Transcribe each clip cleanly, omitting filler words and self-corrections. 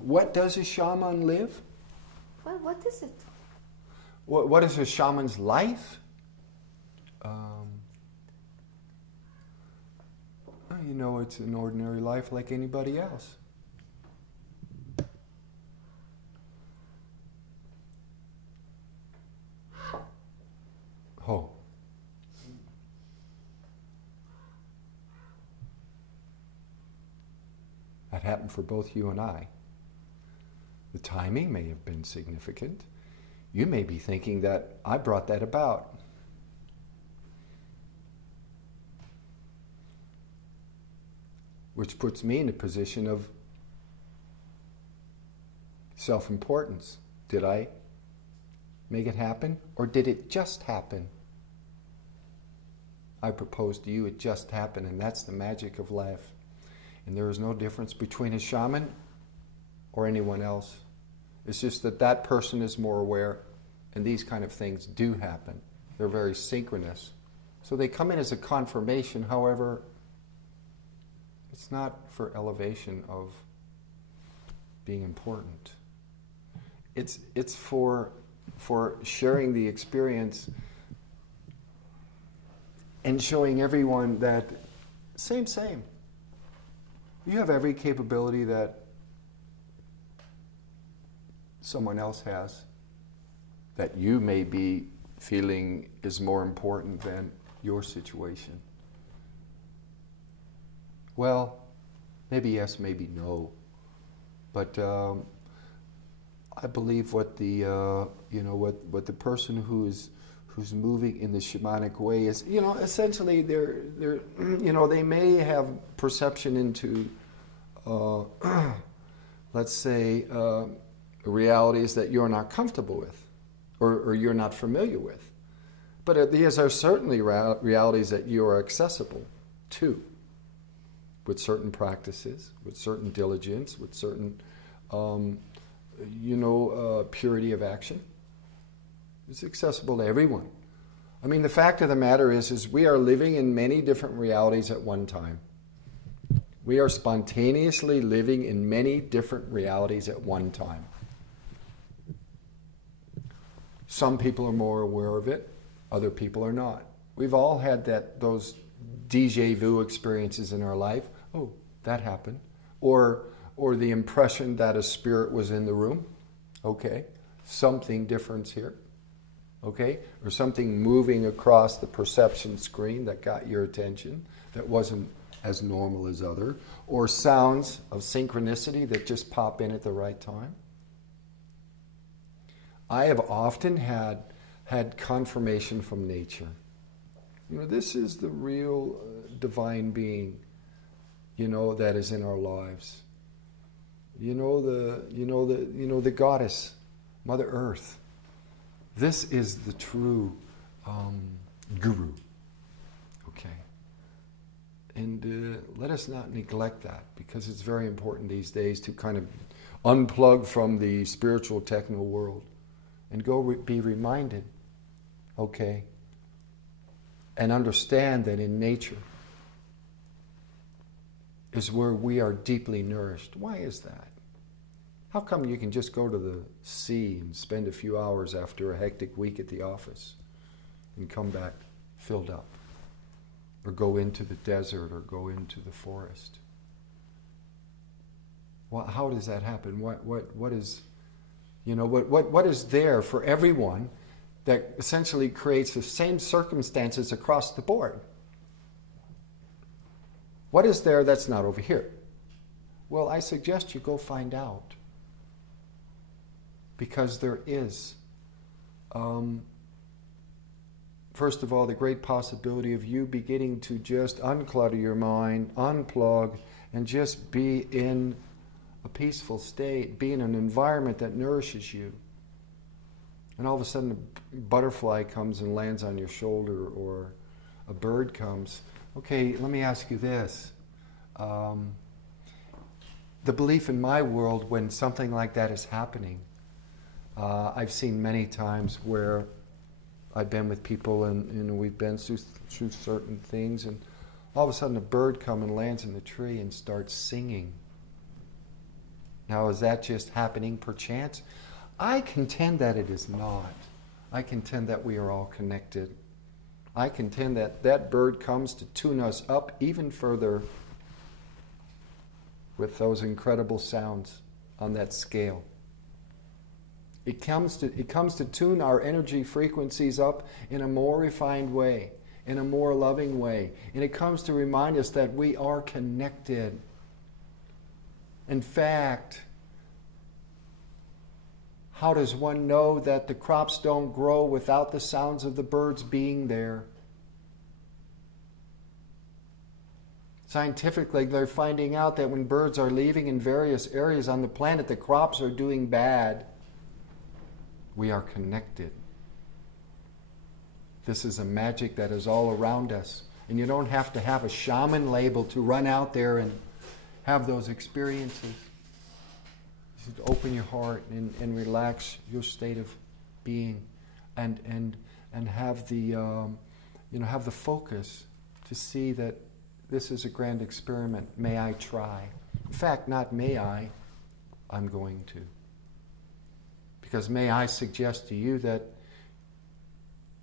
What does a shaman live? Well, what is it? What is a shaman's life? It's an ordinary life like anybody else. Oh. That happened for both you and I. The timing may have been significant. You may be thinking that I brought that about. Which puts me in a position of self-importance. Did I make it happen, or did it just happen? I propose to you it just happened, and that's the magic of life. And there is no difference between a shaman or anyone else. It's just that that person is more aware, and these kind of things do happen. They're very synchronous. So they come in as a confirmation, however, it's not for elevation of being important. It's for sharing the experience and showing everyone that same. You have every capability that someone else has, that you may be feeling is more important than your situation. Well, maybe yes, maybe no. But I believe what the what the person who's moving in the shamanic way is, essentially they may have perception into let's say realities that you're not comfortable with or you're not familiar with. But these are certainly realities that you are accessible to, with certain practices, with certain diligence, with certain purity of action. It's accessible to everyone. I mean, the fact of the matter is we are living in many different realities at one time. We are spontaneously living in many different realities at one time. Some people are more aware of it, other people are not. We've all had those déjà vu experiences in our life. Oh, that happened. Or the impression that a spirit was in the room. Okay, something different here. Okay, or something moving across the perception screen that got your attention that wasn't as normal as other. Or sounds of synchronicity that just pop in at the right time. I have often had confirmation from nature. This is the real divine being, that is in our lives. The goddess, Mother Earth. This is the true guru. Okay. And let us not neglect that, because it's very important these days to kind of unplug from the spiritual techno world and go be reminded, okay, and understand that in nature is where we are deeply nourished. Why is that? How come you can just go to the sea and spend a few hours after a hectic week at the office and come back filled up? Or go into the desert or go into the forest? Well, how does that happen? What is there for everyone that essentially creates the same circumstances across the board? What is there that's not over here? Well, I suggest you go find out. Because there is, first of all, the great possibility of you beginning to just unclutter your mind, unplug, and just be in a peaceful state, be in an environment that nourishes you. And all of a sudden a butterfly comes and lands on your shoulder, or a bird comes. Okay, let me ask you this. The belief in my world, when something like that is happening, I've seen many times where I've been with people and we've been through certain things, and all of a sudden a bird comes and lands in the tree and starts singing. Now, is that just happening perchance? I contend that it is not. I contend that we are all connected. I contend that that bird comes to tune us up even further with those incredible sounds on that scale. It comes to tune our energy frequencies up in a more refined way, in a more loving way. And it comes to remind us that we are connected. In fact, how does one know that the crops don't grow without the sounds of the birds being there? Scientifically, they're finding out that when birds are leaving in various areas on the planet, the crops are doing bad. We are connected. This is a magic that is all around us. And you don't have to have a shaman label to run out there and have those experiences. You should open your heart and relax your state of being and have the have the focus to see that this is a grand experiment. May I try? In fact, not may I, I'm going to. Because may I suggest to you that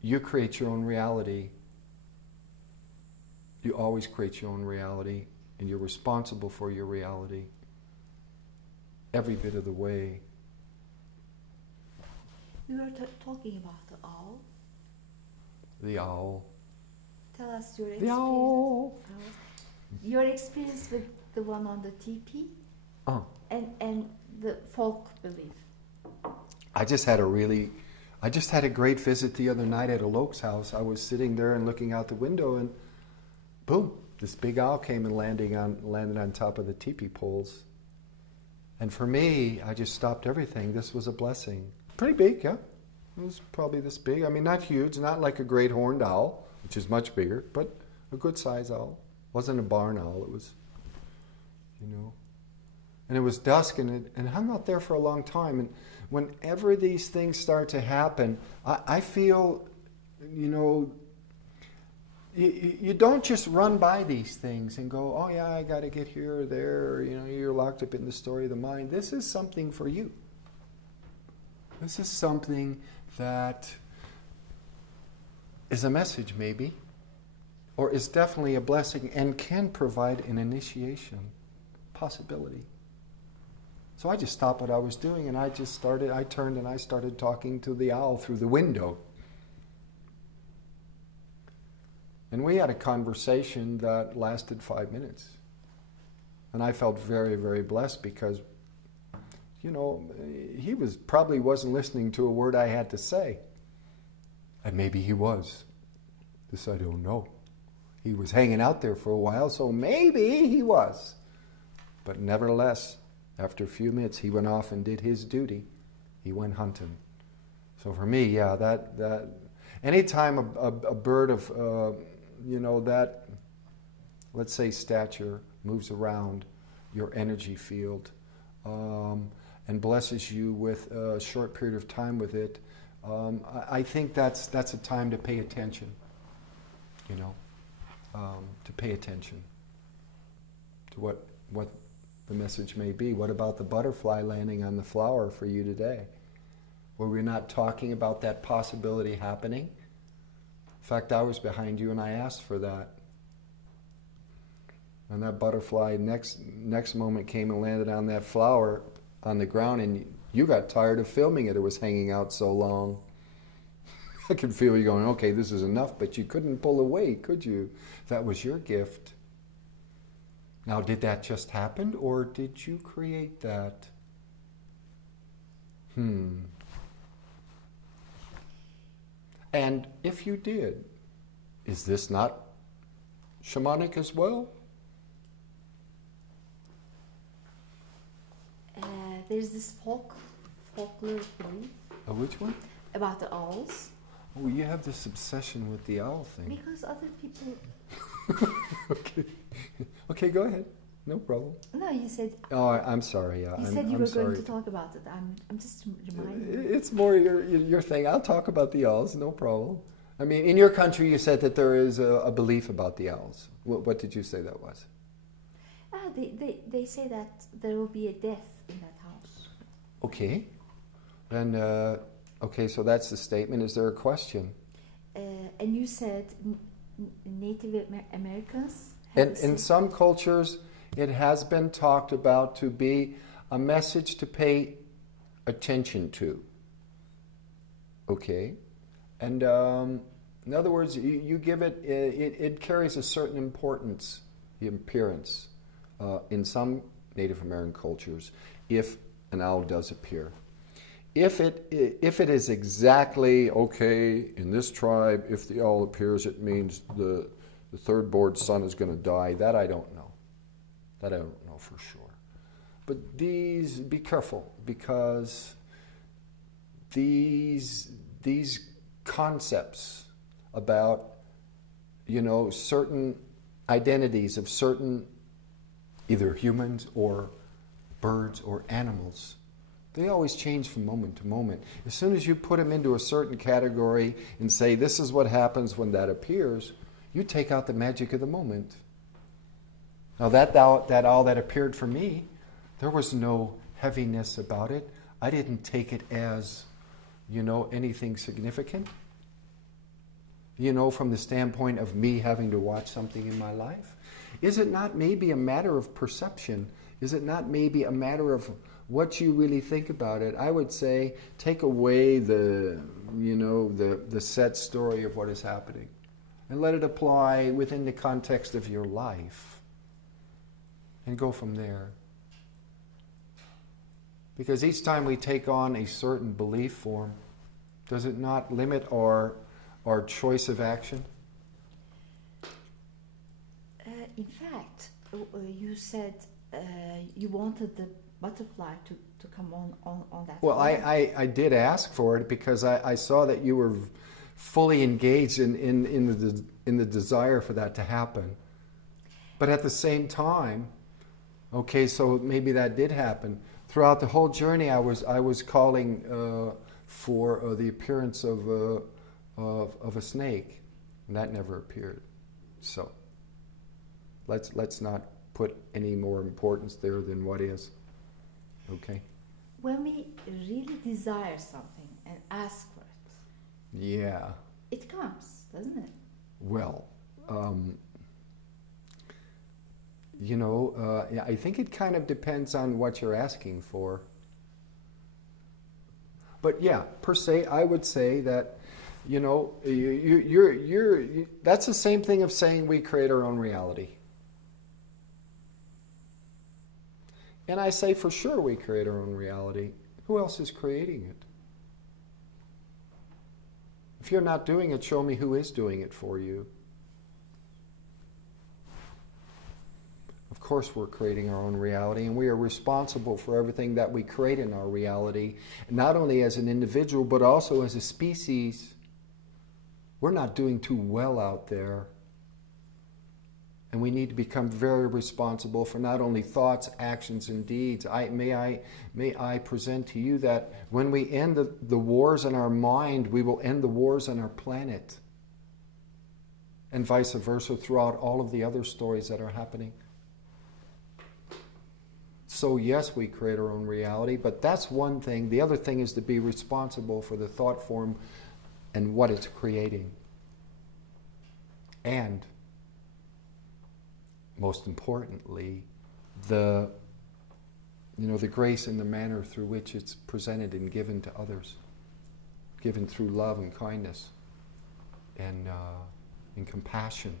you create your own reality. You always create your own reality, and you're responsible for your reality every bit of the way. We were talking about the owl. The owl. Tell us your The experience. owl. Your experience with the one on the teepee. Oh. And the folk belief. I just had a great visit the other night at a Loke's house. I was sitting there and looking out the window, and boom, this big owl came and landed on top of the teepee poles. And for me, I just stopped everything. This was a blessing. Pretty big, yeah. It was probably this big. I mean, not huge, not like a great horned owl, which is much bigger, but a good size owl. It wasn't a barn owl. It was, and it was dusk, and it hung out there for a long time. And whenever these things start to happen, I feel, you don't just run by these things and go, oh yeah, I got to get here or there, or, you're locked up in the story of the mind. This is something for you. This is something that is a message maybe, or is definitely a blessing and can provide an initiation possibility. So I just stopped what I was doing and I turned and I started talking to the owl through the window. And we had a conversation that lasted 5 minutes. And I felt very, very blessed because, he probably wasn't listening to a word I had to say. And maybe he was. This I don't know. He was hanging out there for a while, so maybe he was. But nevertheless, after a few minutes, he went off and did his duty. He went hunting. So for me, yeah, that anytime a bird of that, let's say, stature moves around your energy field and blesses you with a short period of time with it, I think that's a time to pay attention. To pay attention to what the message may be. What about the butterfly landing on the flower for you today? Were we not talking about that possibility happening? In fact, I was behind you and I asked for that. And that butterfly next moment came and landed on that flower on the ground, and you got tired of filming it. It was hanging out so long. I could feel you going, okay, this is enough, but you couldn't pull away, could you? That was your gift. Now, did that just happen, or did you create that? And if you did, is this not shamanic as well? There's this folklore belief. Which one? About the owls. Oh, you have this obsession with the owl thing. Because other people... Okay, go ahead. No problem. No, you said... Oh, I'm sorry. You said you were going to talk about it. I'm just reminding you. It's more your thing. I'll talk about the owls, no problem. I mean, in your country you said that there is a belief about the owls. What did you say that was? They say that there will be a death in that house. Okay. Then, okay, so that's the statement. Is there a question? And you said Native Americans. And in some cultures, it has been talked about to be a message to pay attention to. Okay? And in other words, you give it, it carries a certain importance, the appearance, in some Native American cultures, if an owl does appear. If it is exactly, okay, in this tribe, if the owl appears, it means the third born son is going to die, that I don't know. That I don't know for sure. But these, be careful, because these concepts about, certain identities of certain either humans or birds or animals, they always change from moment to moment. As soon as you put them into a certain category and say, this is what happens when that appears, you take out the magic of the moment. Now that owl that appeared for me, there was no heaviness about it. I didn't take it as, anything significant. From the standpoint of me having to watch something in my life. Is it not maybe a matter of perception? Is it not maybe a matter of what you really think about it? I would say take away the set story of what is happening and let it apply within the context of your life and go from there. Because each time we take on a certain belief form, does it not limit our choice of action? In fact, you said you wanted the butterfly to come on that. Well, I did ask for it because I saw that you were fully engaged in the desire for that to happen. But at the same time, okay, so maybe that did happen. Throughout the whole journey, I was calling for the appearance of a snake, and that never appeared. So let's not put any more importance there than what is. Okay. When we really desire something and ask for it, yeah, it comes, doesn't it? Well, I think it kind of depends on what you're asking for. But yeah, per se, I would say that, that's the same thing of saying we create our own reality. And I say for sure we create our own reality. Who else is creating it? If you're not doing it, show me who is doing it for you. Of course we're creating our own reality, and we are responsible for everything that we create in our reality, not only as an individual, but also as a species. We're not doing too well out there. And we need to become very responsible for not only thoughts, actions, and deeds. May I present to you that when we end the wars in our mind, we will end the wars on our planet. And vice versa throughout all of the other stories that are happening. So yes, we create our own reality, but that's one thing. The other thing is to be responsible for the thought form and what it's creating. And most importantly, the grace and the manner through which it's presented and given to others, given through love and kindness and compassion.